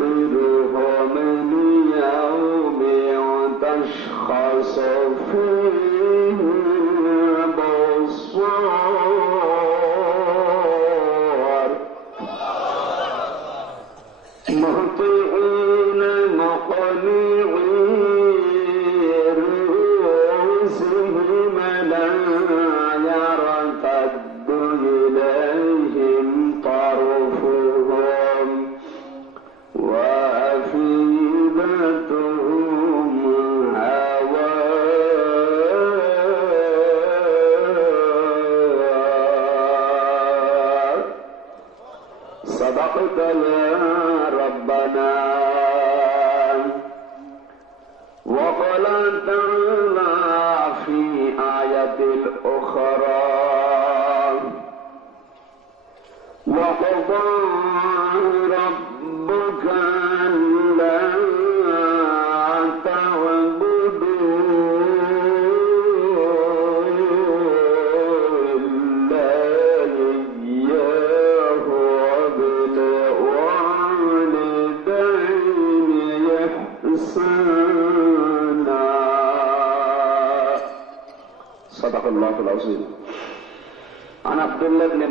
تدخلها من يوم تشخص فيه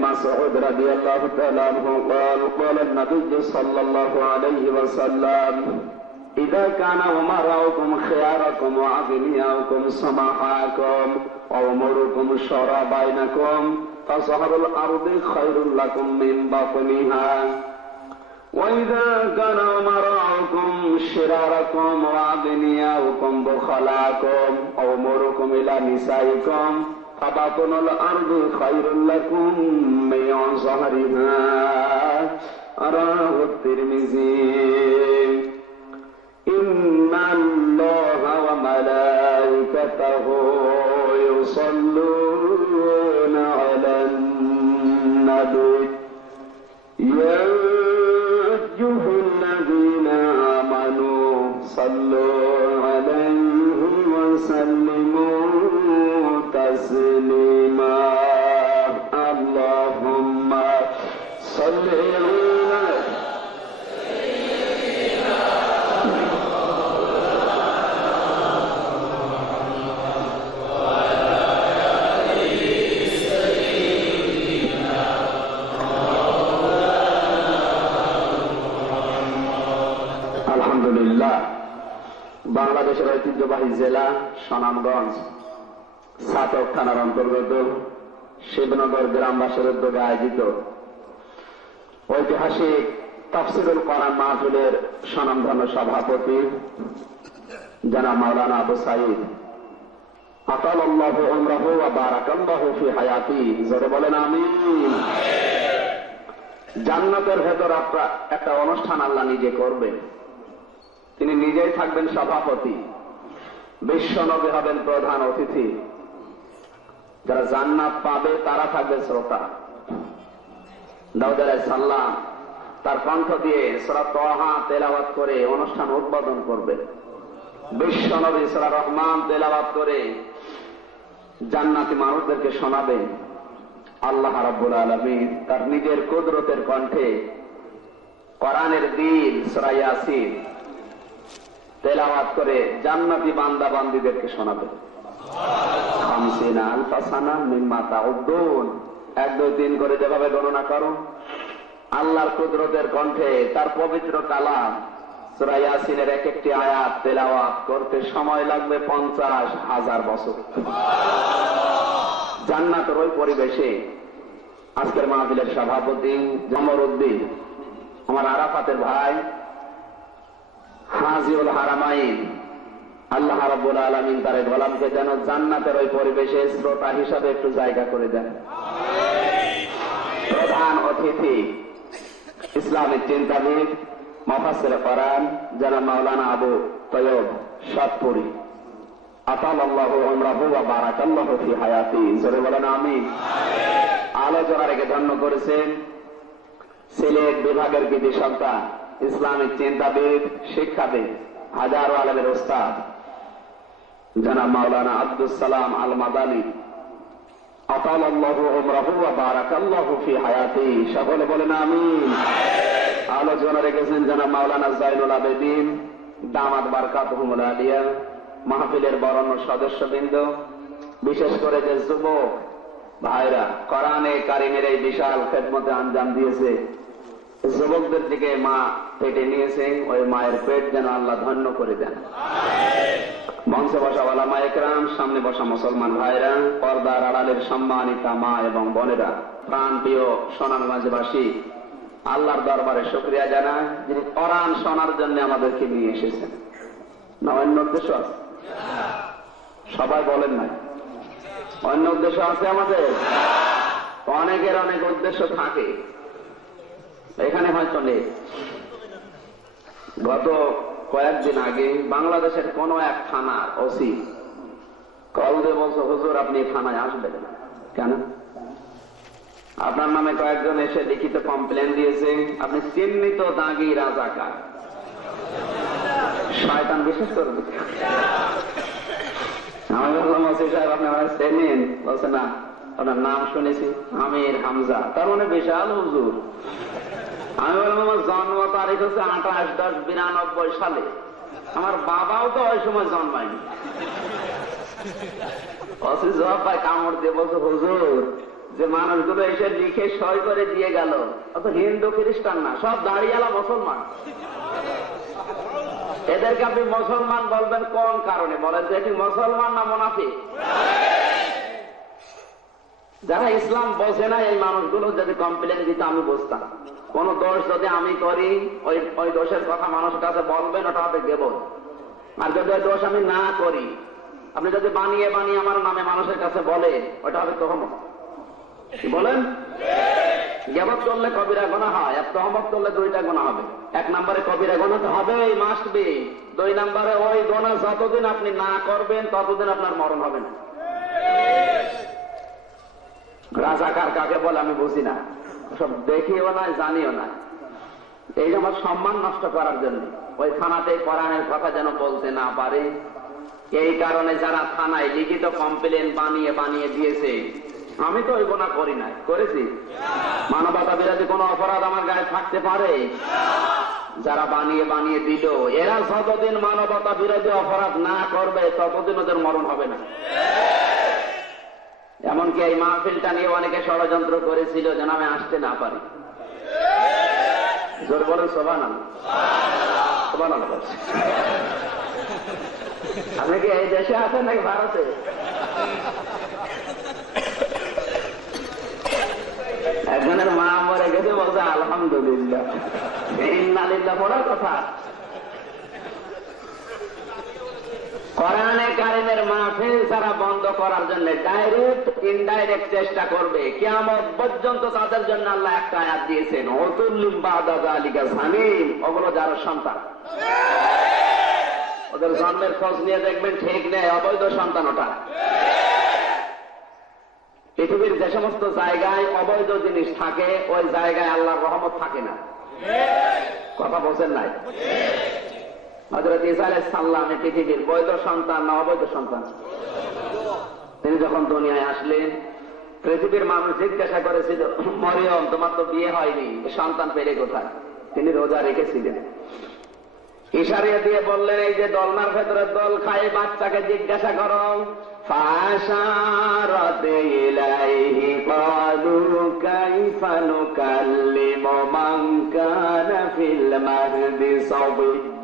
مسعود رضي الله تعالى عنه قال قال النبي صلى الله عليه وسلم إذا كان أمراؤكم خياركم وأغنياؤكم سماحاكم وأموركم شورى بينكم فظهر الأرض خير لكم من بطنها وإذا كان أمراؤكم شراركم وأغنياؤكم بخلاكم أموركم إلى نسائكم فبطن الأرض خير لكم من ظهرها. رواه الترمذي. إن الله وملائكته يصلون على النبي. يا ঐতিহ্যবাহী জেলা সুনামগঞ্জ, সাতক থানার অন্তর্গত শিবনগর গ্রামবাসীর উদ্যোগে আয়োজিত ঐতিহাসিক তফসিলুল করান মাহফিলের স্বনামধন্য সভাপতি জানা মাওলানা আবু সাইদ। একটা অনুষ্ঠান আল্লাহ নিজে করবেন। তিনি নিজেই থাকবেন সভাপতি। বিশ্বনবী হবেন প্রধান অতিথি। যারা জান্নাত পাবে, তারা থাকবে শ্রোতা। দাউদ সাল্লাম তার কণ্ঠ দিয়ে সরা তহা তেলাবাত করে অনুষ্ঠান উদ্বোধন করবে। বিশ্বনবী সরা রহমান তেলাবাত করে জান্নাতি মানুষদেরকে শোনাবেন আল্লাহ রাব্বুল আলমী তার নিজের কুদরতের কণ্ঠে কোরআনের দিন সরাইয়াসিন তেলাওয়াত করে জান্নাতি বান্দা বান্দিদেরকে শোনাবে এক, দুই, তিন করে যেভাবে গণনা করো আল্লাহর কুদরতের কণ্ঠে তার পবিত্র কালাম। সূরা ইয়াসিনের এক একটি আয়াত তেলাওয়াত করতে সময় লাগবে পঞ্চাশ হাজার বছর। জান্নাতের ওই পরিবেশে আজকের মাহফিলের সভাপতি জমর উদ্দিন আমার আরাফাতের ভাই হাজিউল হারামাইন। আল্লাহ রাব্বুল আলামিন তার গোলামকে যেন জান্নাতের ওই পরিবেশে শ্রোতা হিসাবে একটু জায়গা করে দেন। প্রধান অতিথি, ইসলামিক চিন্তাবিদ মফাসের করান যারা মাওলানা আবু তৈয়ব সাতপুরি। আতাল আমরাহু ওয়া বারাকাল্লাহু ফি হায়াতি। জোরে বলেন, আমিন। আলোচনা রেখে ধন্য করেছেন সিলেট বিভাগের কৃতি সন্তান ইসলামিক চিন্তাবিদ শিক্ষাবিদ হাজারো আলমের ওস্তাদ। জনাব মাওলানা আব্দুল সালাম আল মাদানী মাহফিলের সদস্যবৃন্দ, বিশেষ করে যে যুবক ভাইরা কোরআনে কারিমের এই বিশাল খেদমতে আঞ্জাম দিয়েছে যুবকদের দিকে মা পেটে নিয়েছে ওই মায়ের পেট যেন আল্লাহ ধন্য করে দেন। মঞ্চে বসা ওলামা একরাম সামনে বসা মুসলমান ভাইরা পর্দার আড়ালের সম্মানিতা মা এবং বোনেরা প্রাণ প্রিয় সোনারগঞ্জবাসী আল্লাহর দরবারে শুক্রিয়া জানায় যিনি কোরআন শোনার জন্য আমাদেরকে নিয়ে এসেছেন। না অন্য উদ্দেশ্য আছে? সবাই বলেন নাই। অন্য উদ্দেশ্য আছে আমাদের? অনেকের অনেক উদ্দেশ্য থাকে। এখানে হয়তো নেই। গত কয়েকদিন আগে বাংলাদেশের কোন এক থানার ওসি কল দিয়ে বলছে, হুজুর, আপনি থানায় আসবেন কেন? আপনার নামে কয়েকজন এসে লিখিত কমপ্লেন দিয়েছে, আপনি চিহ্নিত দাগি রাজাকার। শয়তান বিশেষ করবে আমি বললাম, ওসি সাহেব, আপনি আমার চেনেন? বলছে, না, আপনার নাম শুনেছি, আমির হামজা। তার মানে বিশাল হুজুর। আমি বললাম, আমার জন্ম তারিখ হচ্ছে আঠাশ দশ বিরানব্বই সালে। আমার বাবাও তো ওই সময় জন্মায়নি। অসি জবাব পায়, কামড় দিয়ে বলছে, হুজুর, যে মানুষগুলো এসে লিখে সই করে দিয়ে গেল অত হিন্দু, খ্রিস্টান না, সব দাঁড়িয়ালা মুসলমান। এদেরকে আপনি মুসলমান বলবেন কোন কারণে? বলেন যে এটি মুসলমান না মোনাফিক? যারা ইসলাম বোঝে না, এই মানুষগুলো যদি কমপ্লেন দিত, আমি বুঝতাম। কোন দোষ যদি আমি করি, ওই ওই দোষের কথা মানুষের কাছে বলবেন, ওটা হবে দেব আর যদি ওই দোষ আমি না করি, আপনি যদি বানিয়ে বানিয়ে আমার নামে মানুষের কাছে বলে, ওটা হবে তহমত। বলেন? গেবত করলে কবিরা গোনা হয়, আর তহমত করলে দুইটা গোনা হবে। এক নম্বরে কবিরা গোনা তো হবে মাস্ট বি দুই নম্বরে ওই গোনা যতদিন আপনি না করবেন, ততদিন আপনার মরণ হবে না। রাজাকার কাকে বলে আমি বুঝি না। সব দেখিও না, জানিও না। এই আমার সম্মান নষ্ট করার জন্য, ওই থানাতে কোরআনের কথা যেন বলতে না পারে। এই কারণে যারা থানায় লিখিত কমপ্লেন বানিয়ে বানিয়ে দিয়েছে, আমি তো ওই গোনা করি নাই। করেছি? মানবতা বিরোধী কোন অপরাধ আমার গায়ে থাকতে পারে? যারা বানিয়ে বানিয়ে দিল, এরা যতদিন মানবতা বিরোধী অপরাধ না করবে, ততদিন ওদের মরণ হবে না। এমনকি এই মাহফিলটা নিয়ে অনেকে ষড়যন্ত্র করেছিল যেন আমি আসতে না পারি। জোর বলেন সোবান আপনি কি এই দেশে আছেন নাকি ভারতে? একজনের মা মরে গেছে বলছে, আলহামদুলিল্লাহ। পড়ার কথা। কোরআনে কারিমের মাহফিল ছাড়া বন্ধ করার জন্য ডাইরেক্ট ইনডাইরেক্ট চেষ্টা করবে। কেমন পর্যন্ত তাদের জন্য আল্লাহ একটা আয়াত দিয়েছেন অতুল্লিম বাদা আলিকা সামিম। ওগুলো যারা সন্তান। ওদের জন্মের খোঁজ নিয়ে দেখবেন ঠিক নেই অবৈধ সন্তান ওটা। পৃথিবীর যে সমস্ত জায়গায় অবৈধ জিনিস থাকে ওই জায়গায় আল্লাহর রহমত থাকে না। কথা বলছেন নাই? হজরত ইসা আলাইসাল্লাম পৃথিবীর বৈধ সন্তান না অবৈধ সন্তান? তিনি যখন দুনিয়ায় আসলেন, পৃথিবীর মানুষ জিজ্ঞাসা করেছিল, মরিয়ম, তোমার তো বিয়ে হয়নি সন্তান পেলে কোথায়? তিনি রোজা রেখেছিলেন। ইশারিয়া দিয়ে বললেন, এই যে দলনার ভেতরে দল খায়, বাচ্চাকে জিজ্ঞাসা করো ফাশারতে ইলাইহি ক্বালু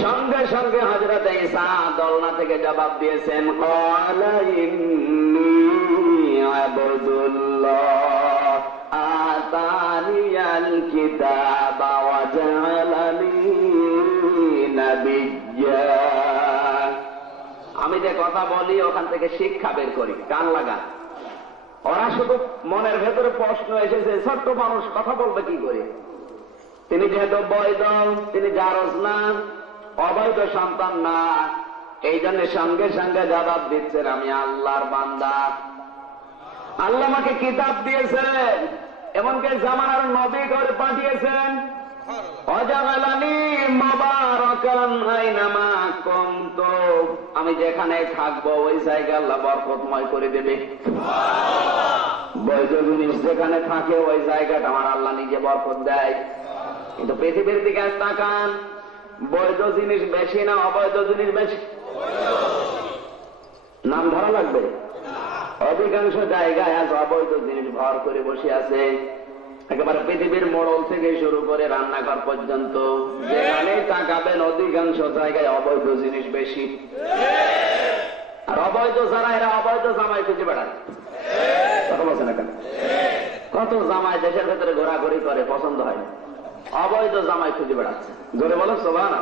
সঙ্গে সঙ্গে হজরত ঈসা দলনা থেকে জবাব দিয়েছেন, "ক্বালা ইন্নী আবদুল্লাহ আতানিয়াল কিতাবা ওয়া জাআলানি নাবিয়্যা আমি যে কথা বলি, ওখান থেকে শিক্ষা বের করি, কান লাগান। ওরা শুধু মনের ভেতরে প্রশ্ন এসেছে, ছোট্ট মানুষ কথা বলবে কি করে? তিনি যেহেতু বৈধ, তিনি জারজ না অবৈধ সন্তান না। এই জন্য সঙ্গে সঙ্গে জবাব দিচ্ছেন আমি আল্লাহর বান্দা। আল্লাহ আমাকে কিতাব দিয়েছেন এমনকি জামানার নবী করে পাঠিয়েছেন। আমি যেখানে থাকব ওই জায়গা আল্লাহ বরকতময় করে দেবে। বৈধ জিনিস যেখানে থাকে ওই জায়গাটা আমার আল্লাহ নিজে বরকত দেয়। কিন্তু পৃথিবীর দিকে তাকান বৈধ জিনিস বেশি না অবৈধ জিনিস বেশি? নাম ধরা লাগবে? অধিকাংশ জায়গায় আজ অবৈধ জিনিস ভর করে বসে আছে। একেবারে পৃথিবীর মোড়ল থেকে শুরু করে রান্নাঘর পর্যন্ত। যেখানে তাকাবেন অধিকাংশ জায়গায় অবৈধ জিনিস বেশি। আর অবৈধ ছাড়া এরা অবৈধ জামাই খুঁজে বেড়ায়। কথা বলছে না কেন? কত জামাই দেশের ভেতরে ঘোরাঘুরি করে, পছন্দ হয় না। অবৈধ জামাই খুঁজে বেড়াচ্ছে। জোরে বলো সোভান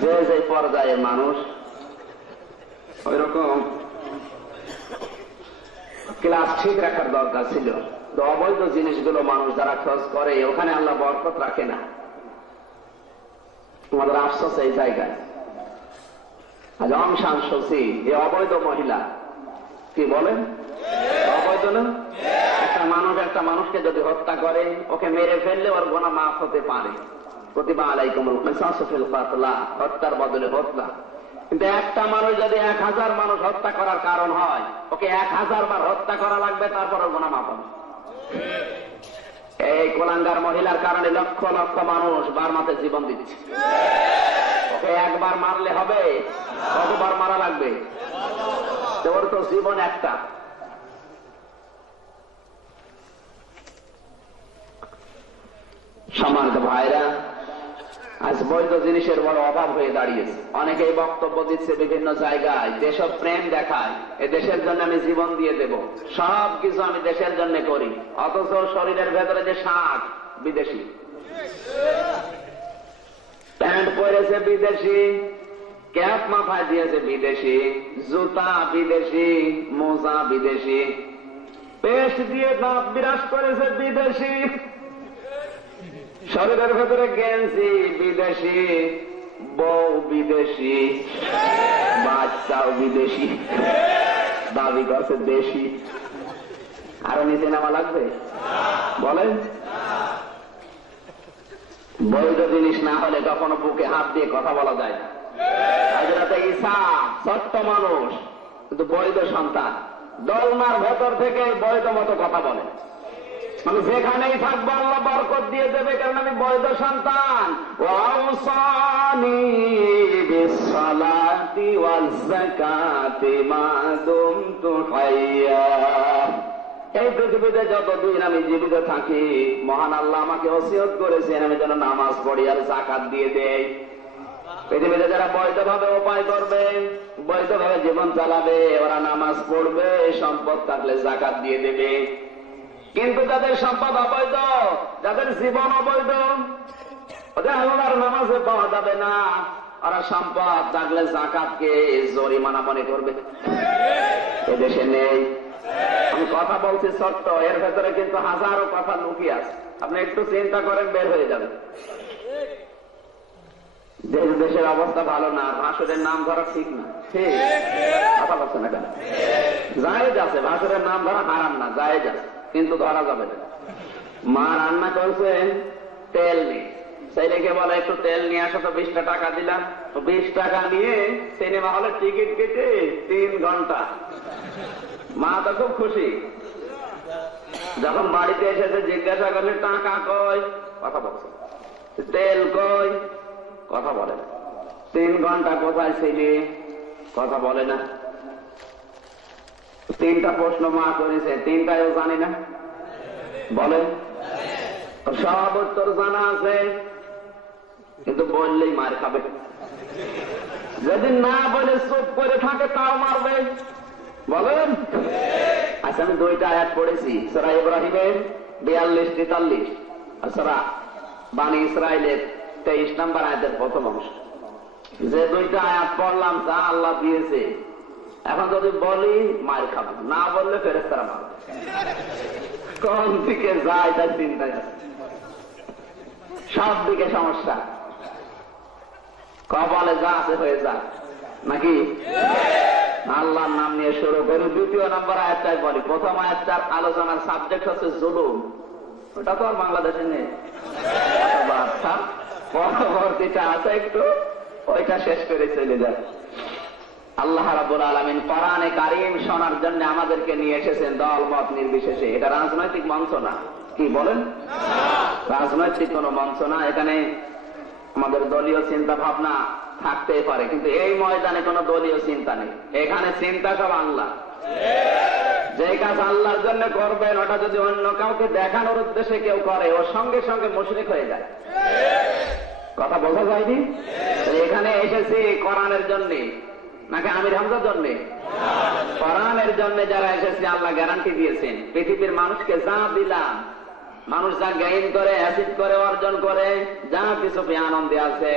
যে যে পর্যায়ে মানুষ ওই রকম ক্লাস ঠিক রাখার দরকার ছিল। তো অবৈধ জিনিসগুলো মানুষ যারা খরচ করে, ওখানে আল্লাহ বরকত রাখে না। তোমাদের আফসোস এই জায়গায়। আজ অংশান শশী এ অবৈধ মহিলা। কি বলেন? অবৈধ না? একটা মানুষ, একটা মানুষকে যদি হত্যা করে, ওকে মেরে ফেললে ওর গোনা মাফ হতে পারে। প্রতিভা আলাইকুমুল কিসাসুফিল কাতলা, হত্যার বদলে হত্যা। কিন্তু একটা মানুষ যদি এক হাজার মানুষ হত্যা করার কারণ হয়, ওকে এক হাজার বার হত্যা করা লাগবে তারপর গোনা মাফ হবে। এই কোলাঙ্গার মহিলার কারণে লক্ষ লক্ষ মানুষ বারমাতে জীবন দিচ্ছে। ওকে একবার মারলে হবে, কতবার মারা লাগবে? ওর তো জীবন একটা। সম্মানিত ভাইরা, আজ বৈধ জিনিসের বড় অভাব হয়ে দাঁড়িয়েছে। অনেকেই বক্তব্য দিচ্ছে বিভিন্ন জায়গায় যেসব প্রেম দেখায়, এ দেশের জন্য আমি জীবন দিয়ে দেব। সব কিছু আমি দেশের জন্য করি, অথচ শরীরের ভেতরে যে শাক বিদেশি। প্যান্ট পরেছে বিদেশি, ক্যাপ মাথায় দিয়েছে বিদেশি, জুতা বিদেশি, মোজা বিদেশি। পেস্ট দিয়ে দাঁত বিরাজ করেছে বিদেশি। শরীরের ভেতরে গেঞ্জি বিদেশি, বউ বিদেশি, বাচ্চাও বিদেশি, দাবি করছে দেশি। আরও নিচে নামা লাগবে? বলেন। বৈধ জিনিস না হলে কখনো বুকে হাত দিয়ে কথা বলা যায় না। হাজরাতে সত্য মানুষ, কিন্তু বৈধ সন্তান। দলমার ভেতর থেকে বৈধ মতো কথা বলে। আমি যেখানেই থাকব আল্লাহ বরকত দিয়ে দেবে, কারণ আমি বৈধ সন্তান। এই পৃথিবীতে যতদিন আমি জীবিত থাকি, মহান আল্লাহ আমাকে ওসিয়ত করেছেন, আমি যেন নামাজ পড়ি আর জাকাত দিয়ে দেই। পৃথিবীতে যারা বৈধভাবে উপায় করবে, বৈধভাবে জীবন চালাবে, ওরা নামাজ পড়বে, সম্পদ থাকলে জাকাত দিয়ে দেবে। কিন্তু যাদের সম্পদ অবৈধ, যাদের জীবন অবৈধ, ওদের আল্লাহর নামাজে পাওয়া যাবে না। ওরা সম্পদ থাকলে জাকাতকে জরিমানা মনে করবে। এদেশে নেই। আমি কথা বলছি সত্য, এর ভেতরে কিন্তু হাজারো কথা লুকিয়ে আছে। আপনি একটু চিন্তা করেন, বের হয়ে যাবেন দেশ, দেশের অবস্থা ভালো না, ভাসুরের নাম ধরা ঠিক না। ঠিক। কথা বলছে না কেন? জায়েজ আছে, ভাসুরের নাম ধরা হারাম না, জায়েজ আছে। কিন্তু ধরা যাবে না। মা রান্না করছেন, তেল নেই ছেলেকে বলে, একটু তেল নিয়ে আসো তো, বিশটা টাকা দিলাম। বিশ টাকা নিয়ে সিনেমা হলে টিকিট কেটে তিন ঘণ্টা। মা তো খুব খুশি। যখন বাড়িতে এসেছে, জিজ্ঞাসা করলে, টাকা কয় কথা বলছে। তেল কয় কথা বলে তিন ঘণ্টা কোথায় ছিলি? কথা বলে না। তিনটা প্রশ্ন মা করেছে। তিনটাও জানি না। বলে? সব উত্তর জানা আছে। কিন্তু বললেই মার খাবে। যদি না বলে চুপ করে থাকে, তাও মারবে। বলেন আচ্ছা আমি দুইটা আয়াত পড়েছি। সরা ইব্রাহিমের বিয়াল্লিশ, তেতাল্লিশ আর সরা বাণী ইসরায়েলের তেইশ নাম্বার আয়াতের প্রথম অংশ। যে দুইটা আয়াত পড়লাম তা আল্লাহ দিয়েছে এখন যদি বলি মায়ের খাব। না বললে ফেরেস্তারা মারবে। কোন দিকে যায় তার চিন্তায় সব দিকে সমস্যা। কপালে যা আছে হয়ে যাক। নাকি? আল্লাহর নাম নিয়ে শুরু করি। দ্বিতীয় নম্বর আয়াতটাই বলি প্রথম আয়াতটার আলোচনার সাবজেক্ট হচ্ছে জুলুম। ওটা তো আর বাংলাদেশে নেই। পরবর্তীটা আছে একটু। ওইটা শেষ করে চলে যায় আল্লাহ রাবুল আলমিন কোরআনে কারিম শোনার জন্য আমাদেরকে নিয়ে এসেছেন দল মত নির্বিশেষে। এটা রাজনৈতিক মঞ্চ না। কি বলেন? রাজনৈতিক কোন মঞ্চ না। এখানে আমাদের দলীয় চিন্তা ভাবনা থাকতেই পারে, কিন্তু এই ময়দানে কোনো দলীয় চিন্তা নেই। এখানে চিন্তা সব আল্লাহ। যে কাজ আল্লাহর জন্য করবেন, ওটা যদি অন্য কাউকে দেখানোর উদ্দেশ্যে কেউ করে ওর সঙ্গে সঙ্গে মুশরিক হয়ে যায়। কথা বোঝা যায়নি? এখানে এসেছি কোরআনের জন্য। নাকি আমির হামজার জন্য? কোরআনের জন্য যারা এসেছে, আল্লাহ গ্যারান্টি দিয়েছেন। পৃথিবীর মানুষকে যা দিলাম, মানুষ যা গেইন করে অ্যাসিড করে, অর্জন করে, যা কিছু আনন্দে আছে,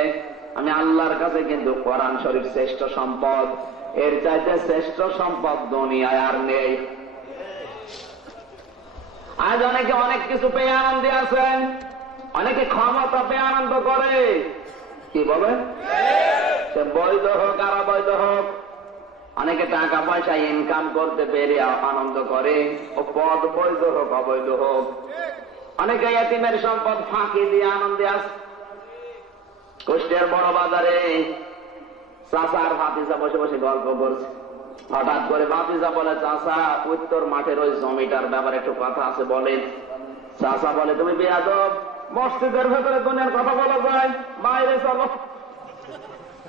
আমি আল্লাহর কাছে কিন্তু কোরআন শরীফ শ্রেষ্ঠ সম্পদ। এর চাইতে শ্রেষ্ঠ সম্পদ দুনিয়ায় আর নেই। আজ অনেকে অনেক কিছু পেয়ে আনন্দে আছেন, অনেকে ক্ষমতা পেয়ে আনন্দ করে। কি বলে সে বৈধ হোক, আর অবৈধ হোক। অনেকে টাকা পয়সা ইনকাম করতে পেরে আনন্দ করে ও পদ বৈধ হোক, অবৈধ হোক। অনেকে এতিমের সম্পদ ফাঁকি দিয়ে আনন্দে আস কুষ্টিয়ার বড় বাজারে চাষার ভাতিজা বসে বসে গল্প করছে। হঠাৎ করে ভাতিজা বলে চাষা উত্তর মাঠের ওই জমিটার ব্যাপারে একটু কথা আছে, বলেন। চাষা বলে, তুমি বেয়াদব, মসজিদের ভেতরে দুনিয়ার কথা বলা যায় বাইরে চলো।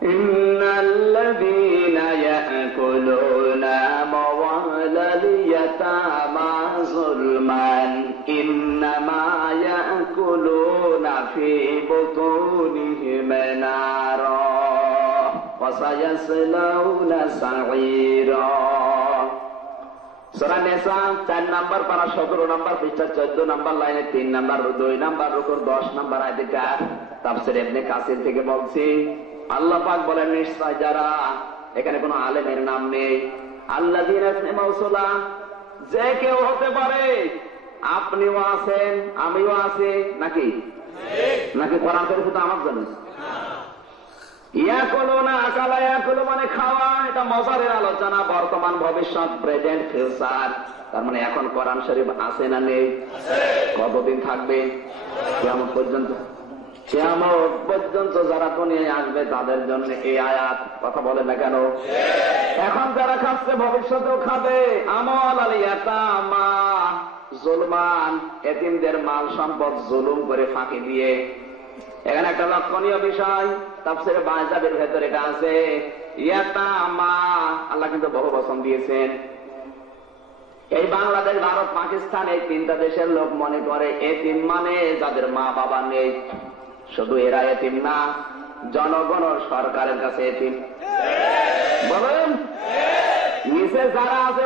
কেন ইন্নাল্লাযীনা ইয়াকুলুনা মাওয়ালাল ইয়াতামা যুলমান ইন্নামা ইয়াকুলুনা ফি বুতুনিহিম নারা وسيصلون سعيرا সূরা নিসা 4 নাম্বার পারা 17 নাম্বার পৃষ্ঠা 14 নাম্বার লাইনে 3 নাম্বার 2 নাম্বার রুকুর 10 নাম্বার আয়াতটা তাফসীর ইবনে কাসির থেকে বলছি আল্লাহ পাক বলেন নিশ্চয় যারা এখানে কোনো আলেমের নাম নেই। সামাউসুলা যে কেউ হতে পারে আপনিও আছেন আমিও আছি নাকি? নাকি আমার জন্য? ইয়াকুলো না আকালা ইয়াকুলো মানে খাওয়া এটা মজারের আলোচনা বর্তমান ভবিষ্যৎ প্রেজেন্ট ফিউচার। তার মানে এখন কোরআন শরীফ আছে না নেই? কতদিন থাকবে? কেমন পর্যন্ত? পর্যন্ত যারা আসবে, তাদের জন্য এই আয়াত কথা বলে না কেন? এখন যারা খাচ্ছে, ভবিষ্যতেও খাবে। আমল মা জুলমান, এতিমদের মাল সম্পদ জুলুম করে ফাঁকি দিয়ে। এখানে একটা লক্ষণীয় বিষয়, তাফসিরে বাজাবের ভেতরে এটা আছে, ইয়াতামা, আল্লাহ কিন্তু বহু বচন দিয়েছেন। এই বাংলাদেশ, ভারত, পাকিস্তান, এই তিনটা দেশের লোক মনে করে, এতিম মানে যাদের মা বাবা নেই। শুধু এরা এতিম না জনগণ সরকারের কাছে এতিম। বলেন? নিচে যারা আছে